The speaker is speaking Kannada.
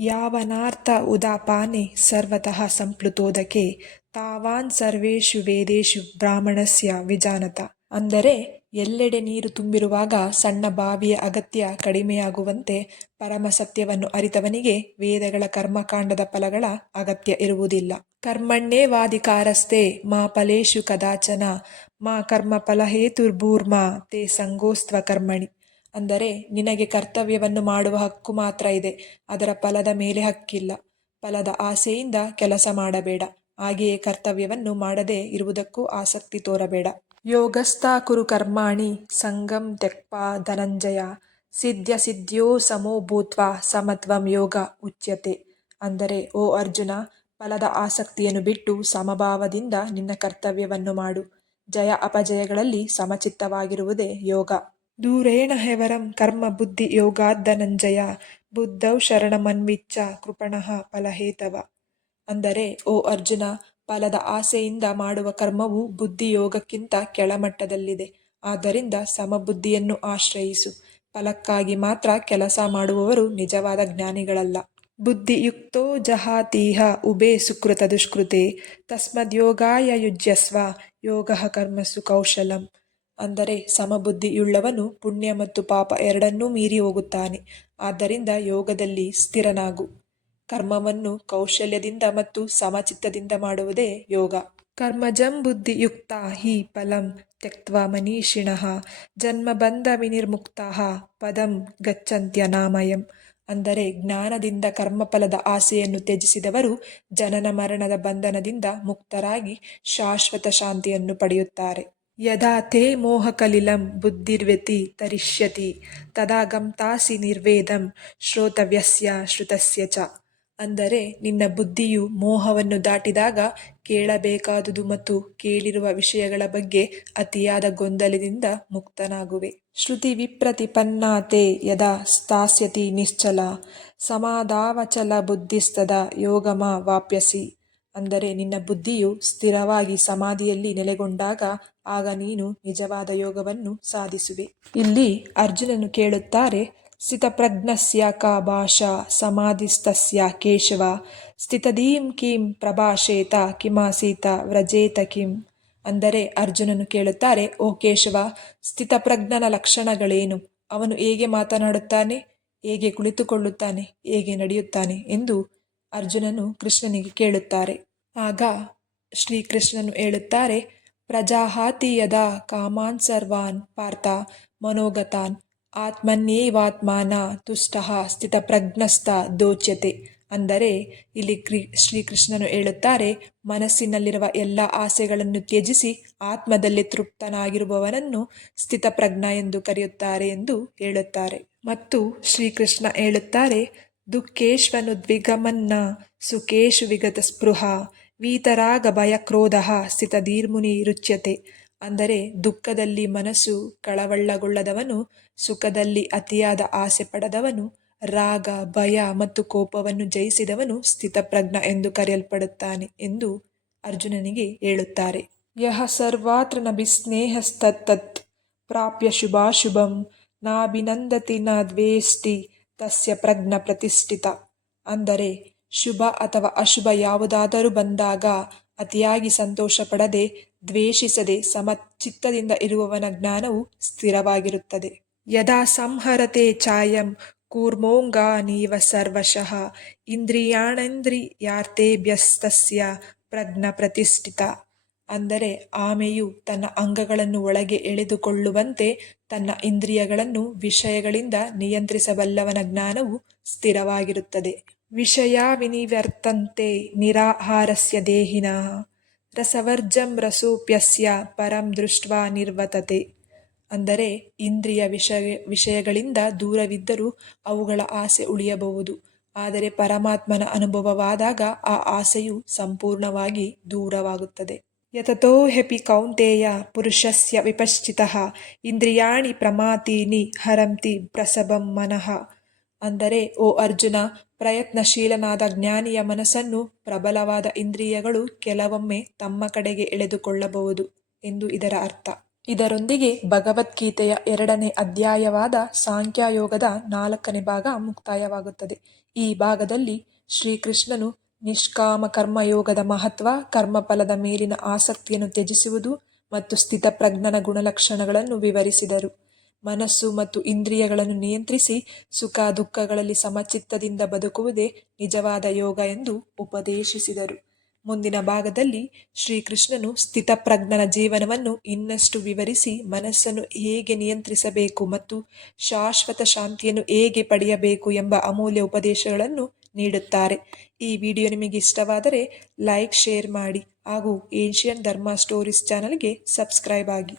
ಯಾವನಾರ್ಥ ಉದಾಪಾನೆ ಸರ್ವತಃ ಸಂಪ್ಲುತೋದಕೆ ತಾವಾನ್ ಸರ್ವೇಷು ವೇದೇಶು ಬ್ರಾಹ್ಮಣಸ್ಯ ವಿಜಾನತ. ಅಂದರೆ ಎಲ್ಲೆಡೆ ನೀರು ತುಂಬಿರುವಾಗ ಸಣ್ಣ ಬಾವಿಯ ಅಗತ್ಯ ಕಡಿಮೆಯಾಗುವಂತೆ ಪರಮ ಸತ್ಯವನ್ನು ಅರಿತವನಿಗೆ ವೇದಗಳ ಕರ್ಮಕಾಂಡದ ಫಲಗಳ ಅಗತ್ಯ ಇರುವುದಿಲ್ಲ. ಕರ್ಮಣ್ಯೇವಾಧಿಕಾರಸ್ತೆ ಮಾ ಫಲೇಷು ಕದಾಚನ ಮಾ ಕರ್ಮಫಲಹೇತುರ್ಭೂರ್ಮಾ ತೇ ಸಂಗೋಸ್ತ್ವ ಕರ್ಮಣಿ. ಅಂದರೆ ನಿನಗೆ ಕರ್ತವ್ಯವನ್ನು ಮಾಡುವ ಹಕ್ಕು ಮಾತ್ರ ಇದೆ, ಅದರ ಫಲದ ಮೇಲೆ ಹಕ್ಕಿಲ್ಲ. ಫಲದ ಆಸೆಯಿಂದ ಕೆಲಸ ಮಾಡಬೇಡ, ಹಾಗೆಯೇ ಕರ್ತವ್ಯವನ್ನು ಮಾಡದೆ ಇರುವುದಕ್ಕೂ ಆಸಕ್ತಿ ತೋರಬೇಡ. ಯೋಗಸ್ಥ ಕುರು ಕರ್ಮಾಣಿ ಸಂಗಂ ತ್ಯಕ್ವಾ ಧನಂಜಯ ಸಿದ್ಧ್ಯ ಸಿದ್ಧ್ಯೋ ಸಮೋ ಭೂತ್ವಾ ಸಮತ್ವಂ ಯೋಗ ಉಚ್ಯತೆ. ಅಂದರೆ ಓ ಅರ್ಜುನ, ಫಲದ ಆಸಕ್ತಿಯನ್ನು ಬಿಟ್ಟು ಸಮಭಾವದಿಂದ ನಿನ್ನ ಕರ್ತವ್ಯವನ್ನು ಮಾಡು. ಜಯ ಅಪಜಯಗಳಲ್ಲಿ ಸಮಚಿತ್ತವಾಗಿರುವುದೇ ಯೋಗ. ದೂರೇಣ ಹೆವರಂ ಕರ್ಮ ಬುದ್ಧಿ ಯೋಗಾಧನಂಜಯ ಬುದ್ಧೌ ಶರಣಮನ್ವಿಚ್ಚ ಕೃಪಣಃ ಫಲಹೇತವ. ಅಂದರೆ ಓ ಅರ್ಜುನ, ಫಲದ ಆಸೆಯಿಂದ ಮಾಡುವ ಕರ್ಮವು ಬುದ್ಧಿಯೋಗಕ್ಕಿಂತ ಕೆಳಮಟ್ಟದಲ್ಲಿದೆ. ಆದ್ದರಿಂದ ಸಮಬುದ್ಧಿಯನ್ನು ಆಶ್ರಯಿಸು. ಫಲಕ್ಕಾಗಿ ಮಾತ್ರ ಕೆಲಸ ಮಾಡುವವರು ನಿಜವಾದ ಜ್ಞಾನಿಗಳಲ್ಲ. ಬುದ್ಧಿಯುಕ್ತೋ ಜಹಾತೀಹ ಉಭೇ ಸುಕೃತ ದುಷ್ಕೃತೆ ತಸ್ಮದ್ಯೋಗಾಯ ಯುಜ್ಯಸ್ವ ಯೋಗಃ ಕರ್ಮಸು ಕೌಶಲಂ. ಅಂದರೆ ಸಮಬುದ್ಧಿಯುಳ್ಳವನು ಪುಣ್ಯ ಮತ್ತು ಪಾಪ ಎರಡನ್ನೂ ಮೀರಿ ಹೋಗುತ್ತಾನೆ. ಆದ್ದರಿಂದ ಯೋಗದಲ್ಲಿ ಸ್ಥಿರನಾಗು. ಕರ್ಮವನ್ನು ಕೌಶಲ್ಯದಿಂದ ಮತ್ತು ಸಮಚಿತ್ತದಿಂದ ಮಾಡುವುದೇ ಯೋಗ. ಕರ್ಮಜಂ ಬುದ್ಧಿಯುಕ್ತ ಹಿ ಫಲಂ ತ್ಯಕ್ತ್ವಾ ಮನೀಷಿಣಃ ಜನ್ಮಬಂಧ ವಿನಿರ್ಮುಕ್ತಃ ಪದಂ ಗಚ್ಚಂತ್ಯನಾಮಯಂ. ಅಂದರೆ ಜ್ಞಾನದಿಂದ ಕರ್ಮಫಲದ ಆಸೆಯನ್ನು ತ್ಯಜಿಸಿದವರು ಜನನ ಮರಣದ ಬಂಧನದಿಂದ ಮುಕ್ತರಾಗಿ ಶಾಶ್ವತ ಶಾಂತಿಯನ್ನು ಪಡೆಯುತ್ತಾರೆ. ಯದಾ ತೇ ಮೋಹಕಲಿಲಂ ಬುದ್ಧಿರ್ವ್ಯತಿ ತರಿಷ್ಯತಿ ತದಾ ಗಮ್ತಾಸಿ ನಿರ್ವೇದಂ ಶ್ರೋತವ್ಯಸ್ಯ ಶ್ರುತಸ್ಯ ಚ. ಅಂದರೆ ನಿನ್ನ ಬುದ್ಧಿಯು ಮೋಹವನ್ನು ದಾಟಿದಾಗ ಕೇಳಬೇಕಾದುದು ಮತ್ತು ಕೇಳಿರುವ ವಿಷಯಗಳ ಬಗ್ಗೆ ಅತಿಯಾದ ಗೊಂದಲದಿಂದ ಮುಕ್ತನಾಗುವೆ. ಶ್ರುತಿ ವಿಪ್ರತಿಪನ್ನಾತೆ ಯದಾ ಸ್ಥಾಸ್ಯತಿ ನಿಶ್ಚಲ ಸಮಾಧಾವಚಲ ಬುದ್ಧಿಸ್ತದ ಯೋಗಮ ವಾಪ್ಯಸಿ. ಅಂದರೆ ನಿನ್ನ ಬುದ್ಧಿಯು ಸ್ಥಿರವಾಗಿ ಸಮಾಧಿಯಲ್ಲಿ ನೆಲೆಗೊಂಡಾಗ ಆಗ ನೀನು ನಿಜವಾದ ಯೋಗವನ್ನು ಸಾಧಿಸುವೆ. ಇಲ್ಲಿ ಅರ್ಜುನನು ಕೇಳುತ್ತಾರೆ, ಸ್ಥಿತಪ್ರಜ್ಞಸ್ಯ ಕಾ ಭಾಷಾ ಸಮಾಧಿಸ್ತಸ್ಯ ಕೇಶವ ಸ್ಥಿತಧೀಂ ಕಿಂ ಪ್ರಭಾಷೇತ ಕಿಮಾಸೀತ ವ್ರಜೇತ ಕಿಂ. ಅಂದರೆ ಅರ್ಜುನನು ಕೇಳುತ್ತಾರೆ, ಓ ಕೇಶವ, ಸ್ಥಿತಪ್ರಜ್ಞನ ಲಕ್ಷಣಗಳೇನು? ಅವನು ಹೇಗೆ ಮಾತನಾಡುತ್ತಾನೆ, ಹೇಗೆ ಕುಳಿತುಕೊಳ್ಳುತ್ತಾನೆ, ಹೇಗೆ ನಡೆಯುತ್ತಾನೆ ಎಂದು ಅರ್ಜುನನು ಕೃಷ್ಣನಿಗೆ ಕೇಳುತ್ತಾರೆ. ಆಗ ಶ್ರೀಕೃಷ್ಣನು ಹೇಳುತ್ತಾರೆ, ಪ್ರಜಾಹಾತಿ ಯದಾ ಕಾಮಾನ್ ಸರ್ವಾನ್ ಪಾರ್ಥ ಮನೋಗತಾನ್ ಆತ್ಮನ್ಯೇವಾತ್ಮಾನ ತುಷ್ಟಃ ಸ್ಥಿತಪ್ರಜ್ಞಸ್ಥ ದೋಚ್ಯತೆ. ಅಂದರೆ ಇಲ್ಲಿ ಶ್ರೀಕೃಷ್ಣನು ಹೇಳುತ್ತಾರೆ, ಮನಸ್ಸಿನಲ್ಲಿರುವ ಎಲ್ಲ ಆಸೆಗಳನ್ನು ತ್ಯಜಿಸಿ ಆತ್ಮದಲ್ಲಿ ತೃಪ್ತನಾಗಿರುವವನನ್ನು ಸ್ಥಿತಪ್ರಜ್ಞ ಎಂದು ಕರೆಯುತ್ತಾರೆ ಎಂದು ಹೇಳುತ್ತಾರೆ. ಮತ್ತು ಶ್ರೀಕೃಷ್ಣ ಹೇಳುತ್ತಾರೆ, ದುಃಖೇಶ್ವನುದ್ವಿಗಮನ್ನ ಸುಖೇಶು ವಿಗತ ಸ್ಪೃಹ ವೀತರಾಗ ಭಯ ಕ್ರೋಧ ಸ್ಥಿತಧೀರ್ಮುನಿ ರುಚ್ಯತೆ. ಅಂದರೆ ದುಃಖದಲ್ಲಿ ಮನಸ್ಸು ಕಳವಳಗೊಳ್ಳದವನು, ಸುಖದಲ್ಲಿ ಅತಿಯಾದ ಆಸೆ ಪಡದವನು, ರಾಗ ಭಯ ಮತ್ತು ಕೋಪವನ್ನು ಜಯಿಸಿದವನು ಸ್ಥಿತಪ್ರಜ್ಞ ಎಂದು ಕರೆಯಲ್ಪಡುತ್ತಾನೆ ಎಂದು ಅರ್ಜುನನಿಗೆ ಹೇಳುತ್ತಾರೆ. ಯಹ ಸರ್ವಾತ್ರ ನಭಿಸ್ನೇಹಸ್ತತ್ ಪ್ರಾಪ್ಯ ಶುಭಾಶುಭಂ ನಾಭಿನಂದತಿ ನ ದ್ವೇಷ್ಟಿ ತಸ್ಯ ಪ್ರಜ್ಞ ಪ್ರತಿಷ್ಠಿತ. ಅಂದರೆ ಶುಭ ಅಥವಾ ಅಶುಭ ಯಾವುದಾದರೂ ಬಂದಾಗ ಅತಿಯಾಗಿ ಸಂತೋಷ ಪಡದೆ ದ್ವೇಷಿಸದೆ ಸಮಚಿತ್ತದಿಂದ ಇರುವವನ ಜ್ಞಾನವು ಸ್ಥಿರವಾಗಿರುತ್ತದೆ. ಯದಾ ಸಂಹರತೆ ಚಾಯಂ ಕೂರ್ಮೋಂಗಾನೀವ ಸರ್ವಶಃ ಇಂದ್ರಿಯಾಣೇಂದ್ರಿಯಾರ್ಥೇಭ್ಯಸ್ತಸ್ಯ ಪ್ರಜ್ಞ ಪ್ರತಿಷ್ಠಿತ. ಅಂದರೆ ಆಮೆಯು ತನ್ನ ಅಂಗಗಳನ್ನು ಒಳಗೆ ಎಳೆದುಕೊಳ್ಳುವಂತೆ ತನ್ನ ಇಂದ್ರಿಯಗಳನ್ನು ವಿಷಯಗಳಿಂದ ನಿಯಂತ್ರಿಸಬಲ್ಲವನ ಜ್ಞಾನವು ಸ್ಥಿರವಾಗಿರುತ್ತದೆ. ವಿಷಯ ವಿನಿವರ್ತಂತೆ ನಿರಾಹಾರಸ್ಯ ದೇಹಿನಃ ರಸವರ್ಜಂ ರಸೋಪ್ಯಸ್ಯ ಪರಂ ದೃಷ್ಟ್ವಾ ನಿರ್ವತತೆ. ಅಂದರೆ ಇಂದ್ರಿಯ ವಿಷಯಗಳಿಂದ ದೂರವಿದ್ದರೂ ಅವುಗಳ ಆಸೆ ಉಳಿಯಬಹುದು, ಆದರೆ ಪರಮಾತ್ಮನ ಅನುಭವವಾದಾಗ ಆ ಆಸೆಯು ಸಂಪೂರ್ಣವಾಗಿ ದೂರವಾಗುತ್ತದೆ. ಯತತೋ ಹ್ಯಪಿ ಕೌಂತೆಯ ಪುರುಷಸ್ಯ ವಿಪಶ್ಚಿತಃ ಇಂದ್ರಿಯಾಣಿ ಪ್ರಮಾತೀನಿ ಹರಂತಿ ಪ್ರಸಭಂ ಮನಃ. ಅಂದರೆ ಓ ಅರ್ಜುನ, ಪ್ರಯತ್ನಶೀಲನಾದ ಜ್ಞಾನಿಯ ಮನಸ್ಸನ್ನು ಪ್ರಬಲವಾದ ಇಂದ್ರಿಯಗಳು ಕೆಲವೊಮ್ಮೆ ತಮ್ಮ ಕಡೆಗೆ ಎಳೆದುಕೊಳ್ಳಬಹುದು ಎಂದು ಇದರ ಅರ್ಥ. ಇದರೊಂದಿಗೆ ಭಗವದ್ಗೀತೆಯ 2ನೇ ಅಧ್ಯಾಯವಾದ ಸಾಂಖ್ಯಯೋಗದ 4ನೇ ಭಾಗ ಮುಕ್ತಾಯವಾಗುತ್ತದೆ. ಈ ಭಾಗದಲ್ಲಿ ಶ್ರೀಕೃಷ್ಣನು ನಿಷ್ಕಾಮ ಕರ್ಮಯೋಗದ ಮಹತ್ವ, ಕರ್ಮಫಲದ ಮೇಲಿನ ಆಸಕ್ತಿಯನ್ನು ತ್ಯಜಿಸುವುದು ಮತ್ತು ಸ್ಥಿತಪ್ರಜ್ಞನ ಗುಣಲಕ್ಷಣಗಳನ್ನು ವಿವರಿಸಿದರು. ಮನಸ್ಸು ಮತ್ತು ಇಂದ್ರಿಯಗಳನ್ನು ನಿಯಂತ್ರಿಸಿ ಸುಖ ದುಃಖಗಳಲ್ಲಿ ಸಮಚಿತ್ತದಿಂದ ಬದುಕುವುದೇ ನಿಜವಾದ ಯೋಗ ಎಂದು ಉಪದೇಶಿಸಿದರು. ಮುಂದಿನ ಭಾಗದಲ್ಲಿ ಶ್ರೀಕೃಷ್ಣನು ಸ್ಥಿತಪ್ರಜ್ಞನ ಜೀವನವನ್ನು ಇನ್ನಷ್ಟು ವಿವರಿಸಿ ಮನಸ್ಸನ್ನು ಹೇಗೆ ನಿಯಂತ್ರಿಸಬೇಕು ಮತ್ತು ಶಾಶ್ವತ ಶಾಂತಿಯನ್ನು ಹೇಗೆ ಪಡೆಯಬೇಕು ಎಂಬ ಅಮೂಲ್ಯ ಉಪದೇಶಗಳನ್ನು ನೀಡುತ್ತಾರೆ. ಈ ವಿಡಿಯೋ ನಿಮಗೆ ಇಷ್ಟವಾದರೆ ಲೈಕ್, ಶೇರ್ ಮಾಡಿ ಹಾಗೂ ಏನ್ಷಿಯಂಟ್ ಧರ್ಮ ಸ್ಟೋರೀಸ್ ಚಾನಲ್ಗೆ ಸಬ್ಸ್ಕ್ರೈಬ್ ಆಗಿ.